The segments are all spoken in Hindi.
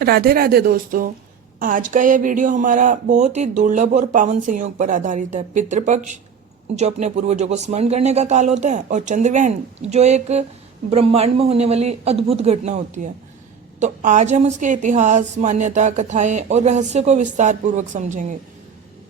राधे राधे दोस्तों। आज का यह वीडियो हमारा बहुत ही दुर्लभ और पावन संयोग पर आधारित है। पितृपक्ष जो अपने पूर्वजों को स्मरण करने का काल होता है, और चंद्रग्रहण जो एक ब्रह्मांड में होने वाली अद्भुत घटना होती है। तो आज हम उसके इतिहास, मान्यता, कथाएं और रहस्य को विस्तार पूर्वक समझेंगे।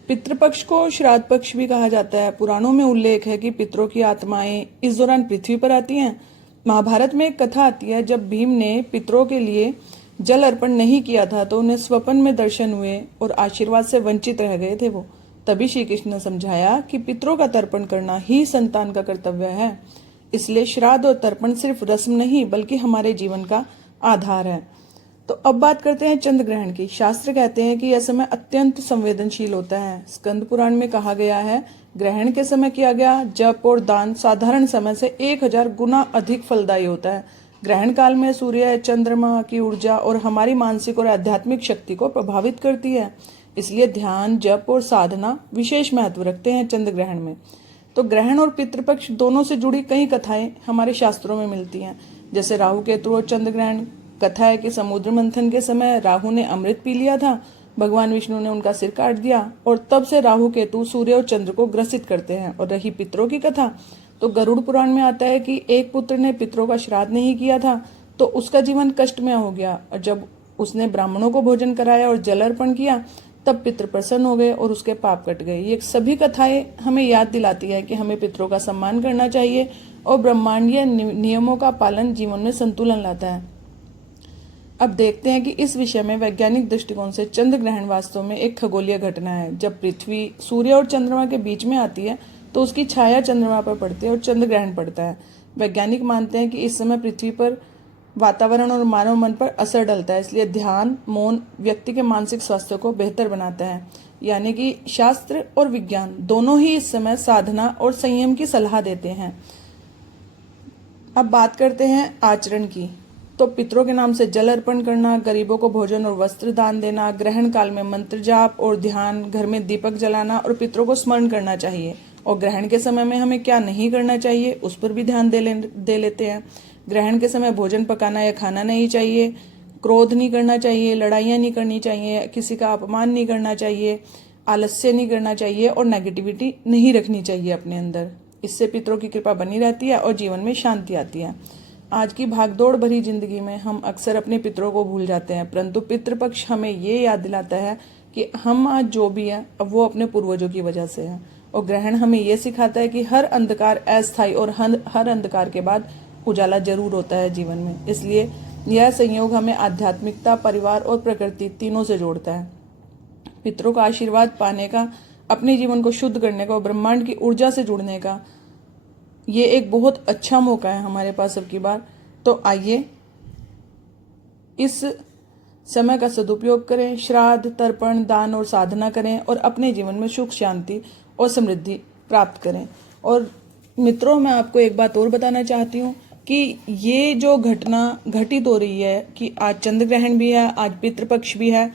पितृपक्ष को श्राद्ध पक्ष भी कहा जाता है। पुराणों में उल्लेख है कि पितरों की आत्माएं इस दौरान पृथ्वी पर आती हैं। महाभारत में एक कथा आती है, जब भीम ने पितरों के लिए जल अर्पण नहीं किया था तो उन्हें स्वप्न में दर्शन हुए और आशीर्वाद से वंचित रह गए थे वो। तभी श्री कृष्ण ने समझाया कि पितरों का तर्पण करना ही संतान का कर्तव्य है। इसलिए श्राद्ध और तर्पण सिर्फ रस्म नहीं बल्कि हमारे जीवन का आधार है। तो अब बात करते हैं चंद्र ग्रहण की। शास्त्र कहते हैं कि यह समय अत्यंत संवेदनशील होता है। स्कंद पुराण में कहा गया है, ग्रहण के समय किया गया जप और दान साधारण समय से 1000 गुना अधिक फलदायी होता है। ग्रहण काल में सूर्य, चंद्रमा की ऊर्जा और हमारी मानसिक और आध्यात्मिक शक्ति को प्रभावित करती है। इसलिए ध्यान, जप और साधना विशेष महत्व रखते हैं चंद्र ग्रहण में। तो ग्रहण और पितृपक्ष दोनों से जुड़ी कई कथाएं हमारे शास्त्रों में मिलती हैं। जैसे राहु केतु और चंद्र ग्रहण। कथा है कि समुद्र मंथन के समय राहु ने अमृत पी लिया था, भगवान विष्णु ने उनका सिर काट दिया और तब से राहु केतु सूर्य और चंद्र को ग्रसित करते हैं। और रही पितरों की कथा, तो गरुड़ पुराण में आता है कि एक पुत्र ने पितरों का श्राद्ध नहीं किया था तो उसका जीवन कष्टमय हो गया, और जब उसने ब्राह्मणों को भोजन कराया और जल अर्पण किया तब पितृ प्रसन्न हो गए और उसके पाप कट गए। ये सभी कथाएं हमें याद दिलाती है कि हमें पितरों का सम्मान करना चाहिए और ब्रह्मांडीय नियमों का पालन जीवन में संतुलन लाता है। अब देखते हैं कि इस विषय में वैज्ञानिक दृष्टिकोण से चंद्र ग्रहण वास्तव में एक खगोलीय घटना है। जब पृथ्वी सूर्य और चंद्रमा के बीच में आती है तो उसकी छाया चंद्रमा पर पड़ती है और चंद्र ग्रहण पड़ता है। वैज्ञानिक मानते हैं कि इस समय पृथ्वी पर वातावरण और मानव मन पर असर डलता है। इसलिए ध्यान, मौन व्यक्ति के मानसिक स्वास्थ्य को बेहतर बनाता है। यानी कि शास्त्र और विज्ञान दोनों ही इस समय साधना और संयम की सलाह देते हैं। अब बात करते हैं आचरण की। तो पितरों के नाम से जल अर्पण करना, गरीबों को भोजन और वस्त्र दान देना, ग्रहण काल में मंत्र जाप और ध्यान, घर में दीपक जलाना और पितरों को स्मरण करना चाहिए। और ग्रहण के समय में हमें क्या नहीं करना चाहिए उस पर भी ध्यान दे लेते हैं। ग्रहण के समय भोजन पकाना या खाना नहीं चाहिए, क्रोध नहीं करना चाहिए, लड़ाइयाँ नहीं करनी चाहिए, किसी का अपमान नहीं करना चाहिए, आलस्य नहीं करना चाहिए और नेगेटिविटी नहीं रखनी चाहिए अपने अंदर। इससे पितरों की कृपा बनी रहती है और जीवन में शांति आती है। आज की भागदौड़ भरी जिंदगी में हम अक्सर अपने पितरों को भूल जाते हैं, परंतु पितृपक्ष हमें ये याद दिलाता है कि हम आज जो भी हैं अब वो अपने पूर्वजों की वजह से हैं। और ग्रहण हमें ये सिखाता है कि हर अंधकार अस्थायी और हर अंधकार के बाद उजाला जरूर होता है जीवन में। इसलिए यह संयोग हमें आध्यात्मिकता, परिवार और प्रकृति तीनों से जोड़ता है। पितरों का आशीर्वाद पाने का, अपने जीवन को शुद्ध करने का और ब्रह्मांड की ऊर्जा से जुड़ने का ये एक बहुत अच्छा मौका है हमारे पास अब की बार। तो आइए इस समय का सदुपयोग करें, श्राद्ध, तर्पण, दान और साधना करें और अपने जीवन में सुख, शांति और समृद्धि प्राप्त करें। और मित्रों, मैं आपको एक बात और बताना चाहती हूँ कि ये जो घटना घटित हो रही है कि आज चंद्र ग्रहण भी है, आज पितृपक्ष भी है,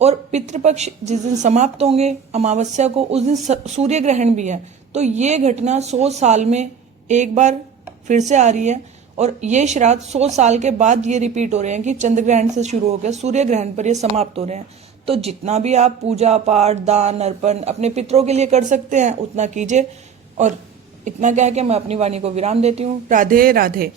और पितृपक्ष जिस दिन समाप्त होंगे अमावस्या को उस दिन सूर्य ग्रहण भी है। तो ये घटना 100 साल में एक बार फिर से आ रही है और ये श्राद्ध 100 साल के बाद ये रिपीट हो रहे हैं कि चंद्र ग्रहण से शुरू होकर सूर्य ग्रहण पर ये समाप्त हो रहे हैं। तो जितना भी आप पूजा पाठ, दान, अर्पण अपने पितरों के लिए कर सकते हैं उतना कीजिए। और इतना कह के मैं अपनी वाणी को विराम देती हूँ। राधे राधे।